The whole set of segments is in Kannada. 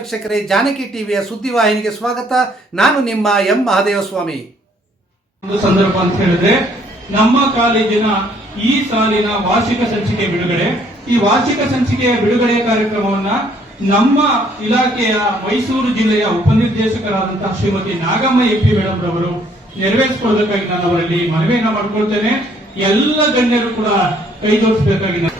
ವೀಕ್ಷಕರೇ, ಜಾನಕಿ ಟಿವಿಯ ಸುದ್ದಿವಾಹಿನಿಗೆ ಸ್ವಾಗತ. ನಾನು ನಿಮ್ಮ ಎಂ. ಮಹಾದೇವಸ್ವಾಮಿ. ಒಂದು ಸಂದರ್ಭ ಅಂತ ಹೇಳಿದ್ರೆ, ನಮ್ಮ ಕಾಲೇಜಿನ ಈ ಸಾಲಿನ ವಾರ್ಷಿಕ ಸಂಚಿಕೆ ಬಿಡುಗಡೆ. ಈ ವಾರ್ಷಿಕ ಸಂಚಿಕೆಯ ಬಿಡುಗಡೆ ಕಾರ್ಯಕ್ರಮವನ್ನ ನಮ್ಮ ಇಲಾಖೆಯ ಮೈಸೂರು ಜಿಲ್ಲೆಯ ಉಪನಿರ್ದೇಶಕರಾದಂತಹ Shrimati Nagamma A P madam ರವರು ನೆರವೇರಿಸಿಕೊಳ್ಳಬೇಕಾಗಿ ನಾನು ಅವರಲ್ಲಿ ಮನವಿಯನ್ನ ಮಾಡ್ಕೊಳ್ತೇನೆ. ಎಲ್ಲ ಗಣ್ಯರು ಕೂಡ ಕೈ ಜೋಡಿಸಬೇಕಾಗಿ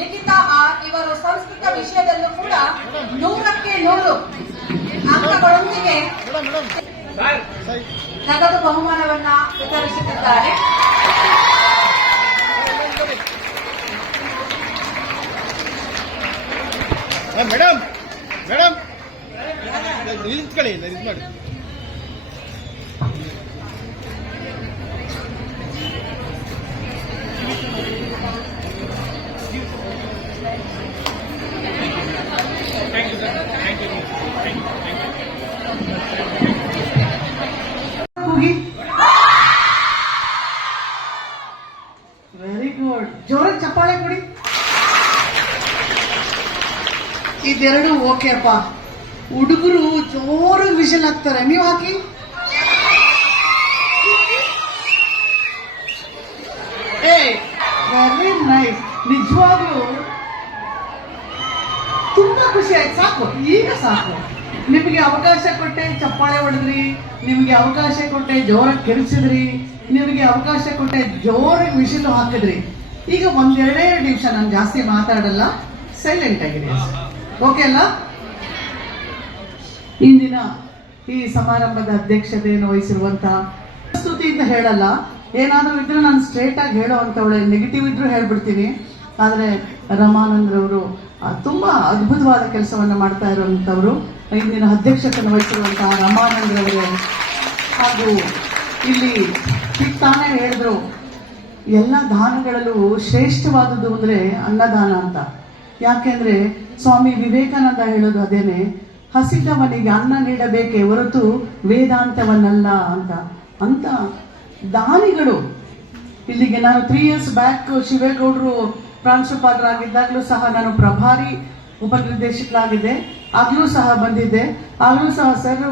ಲಿಖಿತ ಆರ್ ಇವರು ಸಂಸ್ಕೃತ ವಿಷಯದಲ್ಲೂ ಕೂಡ ನೂರಕ್ಕೆ ನೂರು ಅಂಕಗಳೊಂದಿಗೆ ನಗದು ಬಹುಮಾನವನ್ನ ವಿತರಿಸುತ್ತಿದ್ದಾರೆ. Madam madam. ಇಲ್ಲ, ಇದು ಮಾಡಿ ಇದೆರಡು ಓಕೆ ಅಪ್ಪ ಹುಡುಗರು ಜೋರು ವಿಷಲ್ ಹಾಕ್ತಾರೆ. ನೀವು ಹಾಕಿ. ಏ ವೆರಿ ನೈಸ್ ನಿಜವಾಗ್ಲೂ ತುಂಬಾ ಖುಷಿ ಆಯ್ತು. ಸಾಕು. ಈಗ ಸಾಕು. ನಿಮಗೆ ಅವಕಾಶ ಕೊಟ್ಟೆ, ಚಪ್ಪಾಳೆ ಹೊಡೆದ್ರಿ. ನಿಮಗೆ ಅವಕಾಶ ಕೊಟ್ಟೆ ಜೋರಾಗಿ ಕೆಡಿಸಿದ್ರಿ. ನಿಮಗೆ ಅವಕಾಶ ಕೊಟ್ಟೆ ಜೋರಾಗಿ ವಿಷಲು ಹಾಕಿದ್ರಿ. ಈಗ ಒಂದೆರಡೇ ನಿಮಿಷ, ನಾನು ಜಾಸ್ತಿ ಮಾತಾಡಲ್ಲ. ಸೈಲೆಂಟ್ ಆಗಿದೆ ಓಕೆ ಅಲ್ಲ ಇಂದಿನ ಈ ಸಮಾರಂಭದ ಅಧ್ಯಕ್ಷತೆಯನ್ನು ವಹಿಸಿರುವಂತಹ ಪ್ರಸ್ತುತಿಯಿಂದ ಹೇಳಲ್ಲ. ಏನಾದರೂ ಇದ್ರೆ ನಾನು ಸ್ಟ್ರೇಟ್ ಆಗಿ ಹೇಳೋ ಅಂತವಳೆ. ನೆಗೆಟಿವ್ ಇದ್ರೂ ಹೇಳ್ಬಿಡ್ತೀನಿ. ಆದ್ರೆ ರಮಾನಂದ್ರವರು ತುಂಬ ಅದ್ಭುತವಾದ ಕೆಲಸವನ್ನ ಮಾಡ್ತಾ ಇರುವಂಥವ್ರು ಇಂದಿನ ಅಧ್ಯಕ್ಷತೆಯನ್ನು ವಹಿಸಿರುವಂತಹ ರಮಾನಂದ್ರವರು ಹಾಗೂ ಇಲ್ಲಿ ತಾನೇ ಹೇಳಿದ್ರು, ಎಲ್ಲ ದಾನಗಳಲ್ಲೂ ಶ್ರೇಷ್ಠವಾದದ್ದು ಅಂದ್ರೆ ಅನ್ನದಾನ ಅಂತ. ಯಾಕೆಂದ್ರೆ ಸ್ವಾಮಿ ವಿವೇಕಾನಂದ ಹೇಳೋದು ಅದೇನೆ, ಹಸಿದವನಿಗೆ ಅನ್ನ ನೀಡಬೇಕೇ ಹೊರತು ವೇದಾಂತವನ್ನಲ್ಲ ಅಂತ. ಅಂತ ದಾನಿಗಳು, ಇಲ್ಲಿಗೆ ನಾನು ತ್ರೀ ಇಯರ್ಸ್ ಬ್ಯಾಕ್ ಶಿವೇಗೌಡರು ಪ್ರಾಂಶುಪಾಲರಾಗಿದ್ದಾಗಲೂ ಸಹ ನಾನು ಪ್ರಭಾರಿ ಉಪನಿರ್ದೇಶಕರಾಗಿದ್ದೆ ಆಗಲೂ ಸಹ ಬಂದಿದ್ದೆ, ಆಗಲೂ ಸಹ ಸರ್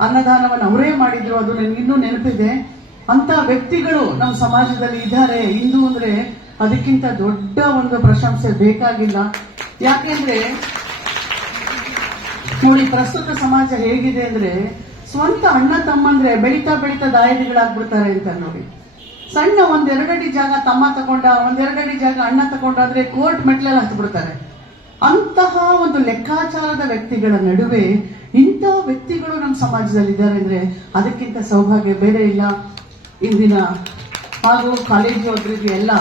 ಅನ್ನದಾನವನ್ನು ಅವರೇ ಮಾಡಿದ್ರು, ಅದು ನನಗೆ ಇನ್ನೂ ನೆನಪಿದೆ. ಅಂತ ವ್ಯಕ್ತಿಗಳು ನಮ್ಮ ಸಮಾಜದಲ್ಲಿ ಇದ್ದಾರೆ. ಹಿಂದೂ ಅಂದ್ರೆ ಅದಕ್ಕಿಂತ ದೊಡ್ಡ ಒಂದು ಪ್ರಶಂಸೆ ಬೇಕಾಗಿಲ್ಲ. ಯಾಕೆಂದ್ರೆ ನೋಡಿ, ಪ್ರಸ್ತುತ ಸಮಾಜ ಹೇಗಿದೆ ಅಂದ್ರೆ ಸ್ವಂತ ಅಣ್ಣ ತಮ್ಮಂದ್ರೆ ಬೆಳೀತಾ ಬೆಳಿತಾ ದಾಯಿಗಳಾಗ್ಬಿಡ್ತಾರೆ ಅಂತ ನೋಡಿ. ಸಣ್ಣ ಒಂದೆರಡಡಿ ಜಾಗ ತಮ್ಮ ತಗೊಂಡ, ಒಂದೆರಡಡಿ ಜಾಗ ಅಣ್ಣ ತಗೊಂಡಾದ್ರೆ ಕೋರ್ಟ್ ಮೆಟ್ಲಲ್ಲಿ ಹತ್ಬಿಡ್ತಾರೆ. ಅಂತಹ ಒಂದು ಲೆಕ್ಕಾಚಾರದ ವ್ಯಕ್ತಿಗಳ ನಡುವೆ ಇಂಥ ವ್ಯಕ್ತಿಗಳು ನಮ್ಮ ಸಮಾಜದಲ್ಲಿ ಇದ್ದಾರೆ ಅಂದ್ರೆ ಅದಕ್ಕಿಂತ ಸೌಭಾಗ್ಯ ಬೇರೆ ಇಲ್ಲ. ಇಂದಿನ ಹಾಗೂ ಕಾಲೇಜು ಅಭಿವೃದ್ಧಿ ಎಲ್ಲ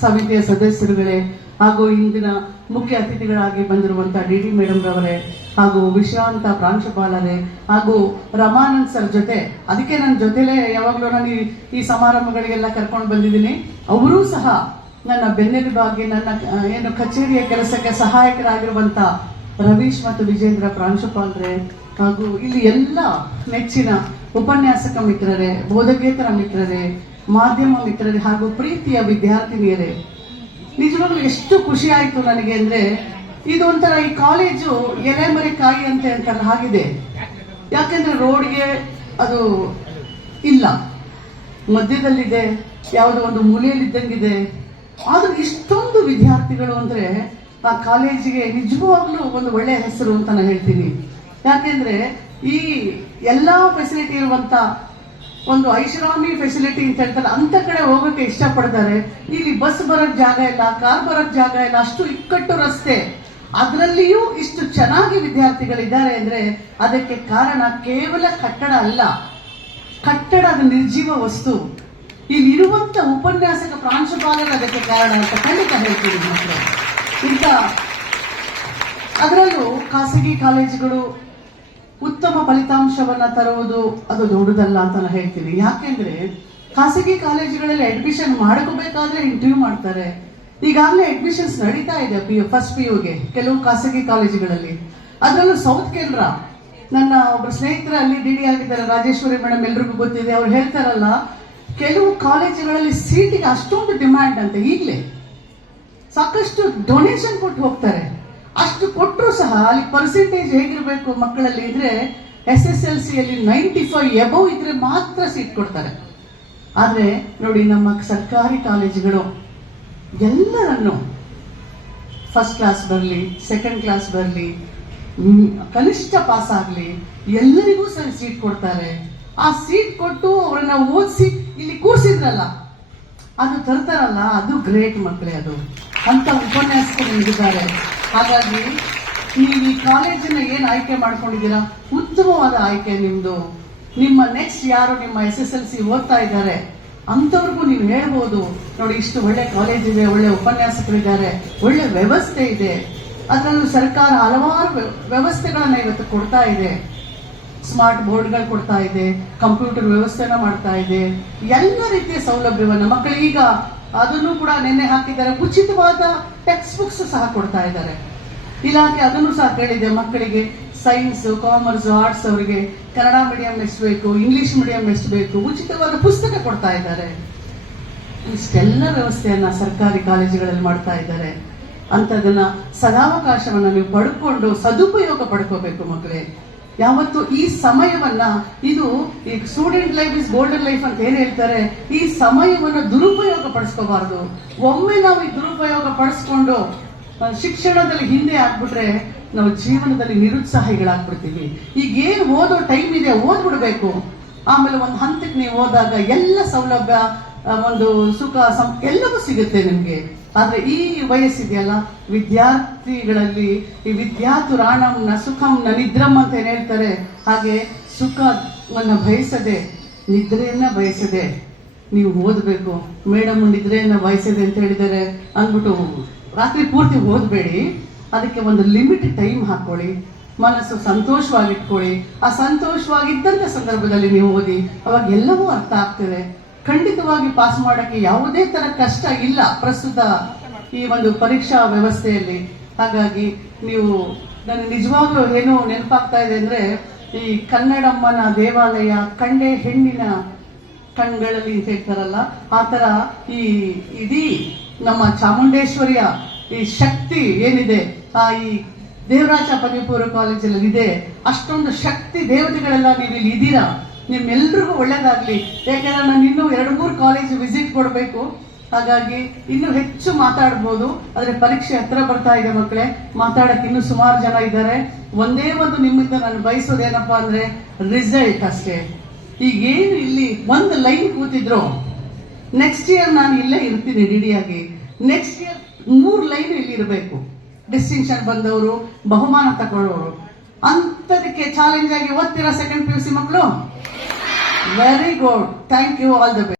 ಸಮಿತಿಯ ಸದಸ್ಯರುಗಳೇ ಹಾಗೂ ಇಂದಿನ ಮುಖ್ಯ ಅತಿಥಿಗಳಾಗಿ ಬಂದಿರುವಂತಹ ಡಿ ಡಿ ಮೇಡಮ್ ರವರೇ ಹಾಗೂ ವಿಶ್ರಾಂತ ಪ್ರಾಂಶುಪಾಲರೇ ಹಾಗೂ ರಮಾನಂದ್ ಸರ್ ಜೊತೆ, ಅದಕ್ಕೆ ನನ್ನ ಜೊತೆಲೇ ಯಾವಾಗಲೂ ನಾನು ಈ- ಸಮಾರಂಭಗಳಿಗೆಲ್ಲ ಕರ್ಕೊಂಡು ಬಂದಿದ್ದೀನಿ. ಅವರೂ ಸಹ ನನ್ನ ಬೆನ್ನೆಲುಬಾಗಿ ನನ್ನ ಏನು ಕಚೇರಿಯ ಕೆಲಸಕ್ಕೆ ಸಹಾಯಕರಾಗಿರುವಂತ ರವೀಶ್ ಮತ್ತು ವಿಜೇಂದ್ರ ಪ್ರಾಂಶುಪಾಲರೇ ಹಾಗೂ ಇಲ್ಲಿ ಎಲ್ಲ ನೆಚ್ಚಿನ ಉಪನ್ಯಾಸಕ ಮಿತ್ರರೇ, ಬೋಧಕೇತರ ಮಿತ್ರರೇ ಮಾಧ್ಯಮ ಮಿತ್ರರಿಗೆ ಹಾಗೂ ಪ್ರೀತಿಯ ವಿದ್ಯಾರ್ಥಿನಿಯರೇ, ನಿಜವಾಗ್ಲೂ ಎಷ್ಟು ಖುಷಿ ಆಯ್ತು ನನಗೆ ಅಂದ್ರೆ, ಇದು ಒಂಥರ ಈ ಕಾಲೇಜು ಎಲೆಮರೆ ಕಾಯಿ ಅಂತ ಹೇಳ್ತಾರೆ, ಹಾಗಿದೆ. ಯಾಕೆಂದ್ರೆ ರೋಡ್ಗೆ ಅದು ಇಲ್ಲ. ಮಧ್ಯದಲ್ಲಿದೆ, ಯಾವುದೋ ಒಂದು ಮೂಲೆಯಲ್ಲಿದ್ದಂಗಿದೆ. ಆದ್ರೂ ಇಷ್ಟೊಂದು ವಿದ್ಯಾರ್ಥಿಗಳು ಅಂದ್ರೆ ಆ ಕಾಲೇಜಿಗೆ ನಿಜವಾಗ್ಲೂ ಒಂದು ಒಳ್ಳೆಯ ಹೆಸರು ಅಂತ ನಾನು ಹೇಳ್ತೀನಿ. ಯಾಕೆಂದ್ರೆ ಈ ಎಲ್ಲಾ ಫೆಸಿಲಿಟಿ ಇರುವಂತ ಒಂದು ಐಷಾರಾಮಿ ಫೆಸಿಲಿಟಿ ಅಂತ ಹೇಳ್ತಾರೆ ಅಂತ ಕಡೆ ಹೋಗಕ್ಕೆ ಇಷ್ಟಪಡ್ತಾರೆ. ಇಲ್ಲಿ ಬಸ್ ಬರೋಕ್ ಜಾಗ ಇಲ್ಲ ಕಾರ್ ಬರೋಕ್ ಜಾಗ ಇಲ್ಲ, ಅಷ್ಟು ಇಕ್ಕಟ್ಟು ರಸ್ತೆ. ಅದರಲ್ಲಿಯೂ ಇಷ್ಟು ಚೆನ್ನಾಗಿ ವಿದ್ಯಾರ್ಥಿಗಳಿದ್ದಾರೆ ಅಂದ್ರೆ ಅದಕ್ಕೆ ಕಾರಣ ಕೇವಲ ಕಟ್ಟಡ ಅಲ್ಲ. ಕಟ್ಟಡ ಅದು ನಿರ್ಜೀವ ವಸ್ತು. ಇಲ್ಲಿರುವಂತ ಉಪನ್ಯಾಸಕ ಪ್ರಾಂಶುಪಾಲರು ಅದಕ್ಕೆ ಕಾರಣ ಅಂತ ಖಂಡಿತ ಹೇಳ್ತೀವಿ ಇಂಥ, ಅದರಲ್ಲೂ ಖಾಸಗಿ ಕಾಲೇಜುಗಳು ಉತ್ತಮ ಫಲಿತಾಂಶವನ್ನ ತರುವುದು ಅದು ದೊಡ್ಡದಲ್ಲ ಅಂತ ನಾನು ಹೇಳ್ತೀನಿ. ಯಾಕೆಂದ್ರೆ ಖಾಸಗಿ ಕಾಲೇಜುಗಳಲ್ಲಿ ಅಡ್ಮಿಷನ್ ಮಾಡ್ಕೋಬೇಕಾದ್ರೆ ಇಂಟರ್ವ್ಯೂ ಮಾಡ್ತಾರೆ. ಈಗಾಗಲೇ ಅಡ್ಮಿಷನ್ಸ್ ನಡೀತಾ ಇದೆ ಪಿ ಯು ಫಸ್ಟ್ ಪಿ ಯುಗೆ ಕೆಲವು ಖಾಸಗಿ ಕಾಲೇಜುಗಳಲ್ಲಿ. ಅದರಲ್ಲೂ ಸೌತ್ ಕೇಂದ್ರ ನನ್ನ ಒಬ್ಬರು ಸ್ನೇಹಿತರ ಅಲ್ಲಿ ಡಿ ಡಿ ಆಗಿದ್ದಾರೆ, ರಾಜೇಶ್ವರಿ ಮೇಡಮ್ ಎಲ್ರಿಗೂ ಗೊತ್ತಿದೆ, ಅವ್ರು ಹೇಳ್ತಾರಲ್ಲ, ಕೆಲವು ಕಾಲೇಜುಗಳಲ್ಲಿ ಸೀಟಿಗೆ ಅಷ್ಟೊಂದು ಡಿಮ್ಯಾಂಡ್ ಅಂತ ಈಗಲೇ. ಸಾಕಷ್ಟು ಡೊನೇಷನ್ ಕೊಟ್ಟು ಹೋಗ್ತಾರೆ. ಅಷ್ಟು ಕೊಟ್ಟರು ಸಹ ಅಲ್ಲಿ ಪರ್ಸೆಂಟೇಜ್ ಹೇಗಿರಬೇಕು ಮಕ್ಕಳಲ್ಲಿ ಇದ್ರೆ ಎಸ್ ಎಸ್ ಎಲ್ ಸಿ ಅಲ್ಲಿ ನೈಂಟಿ ಫೈವ್ ಎಬವ್ ಇದ್ರೆ ಮಾತ್ರ ಸೀಟ್ ಕೊಡ್ತಾರೆ. ಆದ್ರೆ ನೋಡಿ ನಮ್ಮ ಸರ್ಕಾರಿ ಕಾಲೇಜುಗಳು ಎಲ್ಲರನ್ನು ಫಸ್ಟ್ ಕ್ಲಾಸ್ ಬರಲಿ ಸೆಕೆಂಡ್ ಕ್ಲಾಸ್ ಬರಲಿ ಕನಿಷ್ಠ ಪಾಸ್ ಆಗಲಿ, ಎಲ್ಲರಿಗೂ ಸರಿ ಸೀಟ್ ಕೊಡ್ತಾರೆ. ಆ ಸೀಟ್ ಕೊಟ್ಟು ಅವರನ್ನ ಓದಿಸಿ ಇಲ್ಲಿ ಕೂರಿಸಿದ್ರಲ್ಲ, ಅದು ತರ್ತಾರಲ್ಲ, ಅದು ಗ್ರೇಟ್ ಮಕ್ಕಳೇ ಅದು. ಅಂತ ಉಪನ್ಯಾಸಕರು ನಿಂತಿದ್ದಾರೆ ಹಾಗಾಗಿ ನೀವು ಈ ಕಾಲೇಜಿನ ಏನ್ ಆಯ್ಕೆ ಮಾಡ್ಕೊಂಡಿದ್ದೀರಾ? ಉತ್ತಮವಾದ ಆಯ್ಕೆ ನಿಮ್ದು. ನಿಮ್ಮ ನೆಕ್ಸ್ಟ್ ಯಾರು ನಿಮ್ಮ ಎಸ್ ಎಸ್ ಎಲ್ ಸಿ ಓದ್ತಾ ಇದ್ದಾರೆ? ಅಂಥವ್ರಿಗೂ ನೀವು ಹೇಳ್ಬೋದು, ನೋಡಿ, ಇಷ್ಟು ಒಳ್ಳೆ ಕಾಲೇಜ್ ಇದೆ, ಒಳ್ಳೆ ಉಪನ್ಯಾಸಕರಿದ್ದಾರೆ, ಒಳ್ಳೆ ವ್ಯವಸ್ಥೆ ಇದೆ. ಅದರಲ್ಲೂ ಸರ್ಕಾರ ಹಲವಾರು ವ್ಯ- ವ್ಯವಸ್ಥೆಗಳನ್ನ ಇವತ್ತು ಕೊಡ್ತಾ ಇದೆ. ಸ್ಮಾರ್ಟ್ ಬೋರ್ಡ್ಗಳು ಕೊಡ್ತಾ ಇದೆ, ಕಂಪ್ಯೂಟರ್ ವ್ಯವಸ್ಥೆನ ಮಾಡ್ತಾ ಇದೆ. ಎಲ್ಲ ರೀತಿಯ ಸೌಲಭ್ಯವನ್ನ ಮಕ್ಕಳೀಗ ಅದನ್ನು ಕೂಡ ನಿನ್ನೆ ಹಾಕಿದ್ದಾರೆ. ಉಚಿತವಾದ ಟೆಕ್ಸ್ಟ್ ಬುಕ್ಸ್ ಸಹ ಕೊಡ್ತಾ ಇದ್ದಾರೆ. ಇಲಾಖೆ ಅದನ್ನು ಸಹ ಕೇಳಿದೆ. ಮಕ್ಕಳಿಗೆ ಸೈನ್ಸ್ ಕಾಮರ್ಸ್ ಆರ್ಟ್ಸ್ ಅವರಿಗೆ ಕನ್ನಡ ಮೀಡಿಯಂ ಎಷ್ಟು ಬೇಕು ಇಂಗ್ಲಿಷ್ ಮೀಡಿಯಂ ಎಷ್ಟು ಬೇಕು, ಉಚಿತವಾದ ಪುಸ್ತಕ ಕೊಡ್ತಾ ಇದ್ದಾರೆ. ಇಷ್ಟೆಲ್ಲ ವ್ಯವಸ್ಥೆಯನ್ನ ಸರ್ಕಾರಿ ಕಾಲೇಜುಗಳಲ್ಲಿ ಮಾಡ್ತಾ ಇದ್ದಾರೆ. ಅಂತದನ್ನ ಸದಾವಕಾಶವನ್ನು ನೀವು ಪಡ್ಕೊಂಡು ಸದುಪಯೋಗ ಪಡ್ಕೋಬೇಕು ಮಕ್ಕಳೇ. ಯಾವತ್ತು ಈ ಸಮಯವನ್ನ, ಇದು ಈ student life is golden life ಅಂತ ಏನ್ ಹೇಳ್ತಾರೆ? ಈ ಸಮಯವನ್ನ ದುರುಪಯೋಗ ಪಡಿಸ್ಕೋಬಾರದು ಒಮ್ಮೆ ನಾವು ಈ ದುರುಪಯೋಗ ಪಡಿಸ್ಕೊಂಡು ಶಿಕ್ಷಣದಲ್ಲಿ ಹಿಂದೆ ಆಗ್ಬಿಟ್ರೆ ನಾವು ಜೀವನದಲ್ಲಿ ನಿರುತ್ಸಾಹಿಗಳಾಗ್ಬಿಡ್ತೀವಿ. ಈಗ ಏನು ಓದೋ ಟೈಮ್ ಇದೆ, ಓದ್ಬಿಡ್ಬೇಕು. ಆಮೇಲೆ ಒಂದು ಹಂತಕ್ಕೆ ನೀವು ಹೋದಾಗ ಎಲ್ಲ ಸೌಲಭ್ಯ ಒಂದು ಸುಖ, ಸಂ ಎಲ್ಲವೂ ಸಿಗುತ್ತೆ ನಿಮ್ಗೆ. ಆದ್ರೆ ಈ ವಯಸ್ಸಿದೆಯಲ್ಲ, ವಿದ್ಯಾರ್ಥಿಗಳಲ್ಲಿ ಈ ವಿದ್ಯಾತುರಾಣಂನ ರಾಣಂ ನ ಸುಖಂ ನ ನಿದ್ರಂ ಅಂತ ಏನ್ ಹೇಳ್ತಾರೆ? ಹಾಗೆ ಸುಖವನ್ನು ಬಯಸದೆ, ನಿದ್ರೆಯನ್ನ ಬಯಸದೆ ನೀವು ಓದಬೇಕು. ಮೇಡಮ್ ನಿದ್ರೆಯನ್ನ ಬಯಸದೆ ಅಂತ ಹೇಳಿದರೆ ಅಂದ್ಬಿಟ್ಟು ರಾತ್ರಿ ಪೂರ್ತಿ ಓದಬೇಡಿ. ಅದಕ್ಕೆ ಒಂದು ಲಿಮಿಟ್ ಟೈಮ್ ಹಾಕೊಳ್ಳಿ. ಮನಸ್ಸು ಸಂತೋಷವಾಗಿಟ್ಕೊಳ್ಳಿ. ಆ ಸಂತೋಷವಾಗಿದ್ದಂತ ಸಂದರ್ಭದಲ್ಲಿ ನೀವು ಓದಿ. ಅವಾಗ ಎಲ್ಲವೂ ಅರ್ಥ ಆಗ್ತದೆ. ಖಂಡಿತವಾಗಿ ಪಾಸ್ ಮಾಡೋಕ್ಕೆ ಯಾವುದೇ ತರ ಕಷ್ಟ ಇಲ್ಲ ಪ್ರಸ್ತುತ ಈ ಒಂದು ಪರೀಕ್ಷಾ ವ್ಯವಸ್ಥೆಯಲ್ಲಿ. ಹಾಗಾಗಿ ನೀವು ನನಗೆ ನಿಜವಾಗ್ಲೂ ಏನು ನೆನಪಾಗ್ತಾ ಇದೆ ಅಂದ್ರೆ ಈ ಕನ್ನಡಮ್ಮನ ದೇವಾಲಯ ಕಂಡೆ ಹೆಣ್ಣಿನ ಕಣ್ಗಳಲ್ಲಿ ಹೇಳ್ತಾರಲ್ಲ, ಆ ತರ ಈ ಇಡೀ ನಮ್ಮ ಚಾಮುಂಡೇಶ್ವರಿಯ ಈ ಶಕ್ತಿ ಏನಿದೆ, ಆ ಈ ದೇವರಾಜ ಪದವಿ ಪೂರ್ವ ಕಾಲೇಜಲ್ಲಿ ಇದೆ, ಅಷ್ಟೊಂದು ಶಕ್ತಿ ದೇವತೆಗಳೆಲ್ಲ ನೀವು ಇಲ್ಲಿ ಇದ್ದೀರಾ? ನಿಮ್ಮೆಲ್ರಿಗೂ ಒಳ್ಳೇದಾಗ್ಲಿ. ಯಾಕಂದ್ರೆ ನಾನು ಇನ್ನೂ ಎರಡು ಮೂರು ಕಾಲೇಜ್ ವಿಸಿಟ್ ಕೊಡಬೇಕು. ಹಾಗಾಗಿ ಇನ್ನೂ ಹೆಚ್ಚು ಮಾತಾಡ್ಬೋದು. ಆದರೆ ಪರೀಕ್ಷೆ ಹತ್ರ ಬರ್ತಾ ಇದೆ ಮಕ್ಕಳೇ ಮಾತಾಡಕ್ಕೆ ಇನ್ನೂ ಸುಮಾರು ಜನ ಇದ್ದಾರೆ. ಒಂದೇ ಒಂದು ನಿಮ್ಮಿಂದ ನಾನು ಬಯಸೋದೇನಪ್ಪ ಅಂದ್ರೆ ರಿಸಲ್ಟ್ ಅಷ್ಟೇ. ಈಗ ಏನು ಇಲ್ಲಿ ಒಂದು ಲೈನ್ ಕೂತಿದ್ರು. ನೆಕ್ಸ್ಟ್ ಇಯರ್ ನಾನು ಇಲ್ಲೇ ಇರ್ತೀನಿ ಡಿಡಿಯಾಗಿ ನೆಕ್ಸ್ಟ್ ಇಯರ್ ಮೂರು ಲೈನ್ ಇಲ್ಲಿ ಇರಬೇಕು. ಡಿಸ್ಟಿಂಕ್ಷನ್ ಬಂದವರು, ಬಹುಮಾನ ತಗೊಳ್ಳೋರು. ಅಂತದಕ್ಕೆ ಚಾಲೆಂಜ್ ಆಗಿ ಓದ್ತೀರಾ ಸೆಕೆಂಡ್ ಪಿ ಯು ಸಿ ಮಕ್ಕಳು Very good. Thank you. All the best.